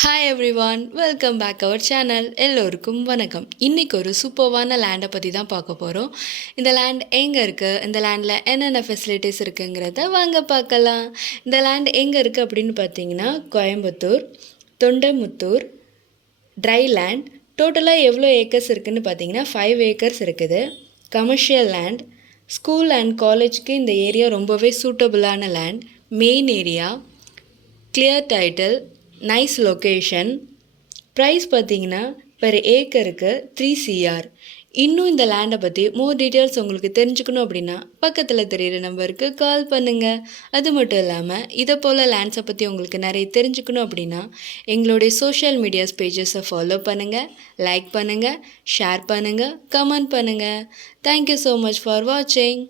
Hi everyone, welcome back our channel. எல்லோருக்கும் வணக்கம். இன்றைக்கி ஒரு சூப்பர்வான லேண்டை பற்றி தான் பார்க்க போகிறோம். இந்த லேண்ட் எங்கே இருக்குது, இந்த லேண்டில் என்னென்ன ஃபெசிலிட்டிஸ் இருக்குங்கிறத வாங்க பார்க்கலாம். இந்த லேண்ட் எங்கே இருக்குது அப்படின்னு பார்த்தீங்கன்னா, கோயம்புத்தூர் தொண்டமுத்தூர் ட்ரை லேண்ட். டோட்டலாக எவ்வளோ ஏக்கர்ஸ் இருக்குதுன்னு பார்த்தீங்கன்னா 5 ஏக்கர்ஸ் இருக்குது. கமர்ஷியல் லேண்ட், ஸ்கூல் அண்ட் காலேஜ்க்கு இந்த ஏரியா ரொம்பவே சூட்டபுளான land. Main area, clear title, nice location. Price பார்த்தீங்கன்னா பெர் ஏக்கருக்கு 3 CR. இன்னும் இந்த லேண்டை பற்றி மோர் டீட்டெயில்ஸ் உங்களுக்கு தெரிஞ்சுக்கணும் அப்படின்னா பக்கத்தில் தெரிகிற நம்பருக்கு கால் பண்ணுங்கள். அது மட்டும் இல்லாமல் இதை போல் லேண்ட்ஸை பற்றி உங்களுக்கு நிறைய தெரிஞ்சுக்கணும் அப்படின்னா எங்களுடைய சோஷியல் மீடியாஸ் பேஜஸை ஃபாலோ பண்ணுங்கள், லைக் பண்ணுங்கள், ஷேர் பண்ணுங்கள், கமெண்ட் பண்ணுங்கள். தேங்க்யூ ஸோ மச் ஃபார் வாட்சிங்.